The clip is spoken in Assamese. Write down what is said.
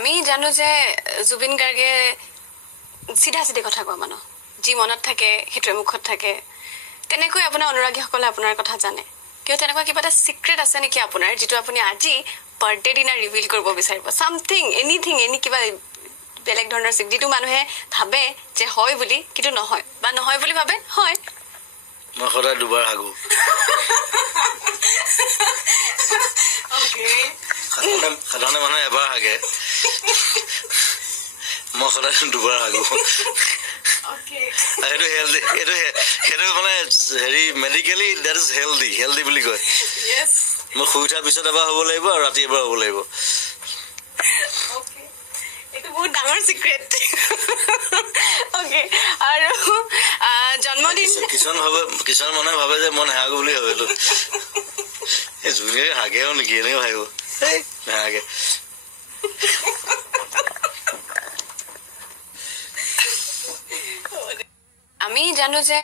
আমি জানো যে জুবিন গাৰ্গে চিধা চিধি কথা কোৱা মানুহ, যি মনত থাকে সেইটোৱে মুখত থাকে। তেনেকৈ আপোনাৰ অনুৰাগীসকলে আপোনাৰ কথা জানে, কিয় তেনেকুৱা কিবা এটা চিক্ৰেট আছে নেকি আপোনাৰ, যিটো আপুনি আজি বাৰ্থডে দিনা ৰিভিল কৰিব বিচাৰিব? চামথিং, এনিথিং, কিবা বেলেগ ধৰণৰ যিটো মানুহে ভাবে যে হয় বুলি কিন্তু নহয়, বা নহয় বুলি ভাবে হয়। মই সদায় দুবাৰ হাগো। সাধাৰণতে মানুহে এবাৰ হাগে, মই সদায় দুবাৰ হাগো। সেইটো হেল্ডি, সেইটো মানে হেৰি মেডিকেলি দেট ইজ হেল্ডি বুলি কয়। মই শুই উঠাৰ পিছত এবাৰ হ'ব লাগিব আৰু ৰাতি এবাৰ হ'ব লাগিব। বহুত ডাঙৰ চিক্ৰেট। আৰু জন্মদিন কিছুমান মানুহে ভাবে যে মই নাহাগো বুলি ভাবেতো, জুবিন হাগেও নেকি এনেকে ভাবিব, নাহাগে। আমি জানো যে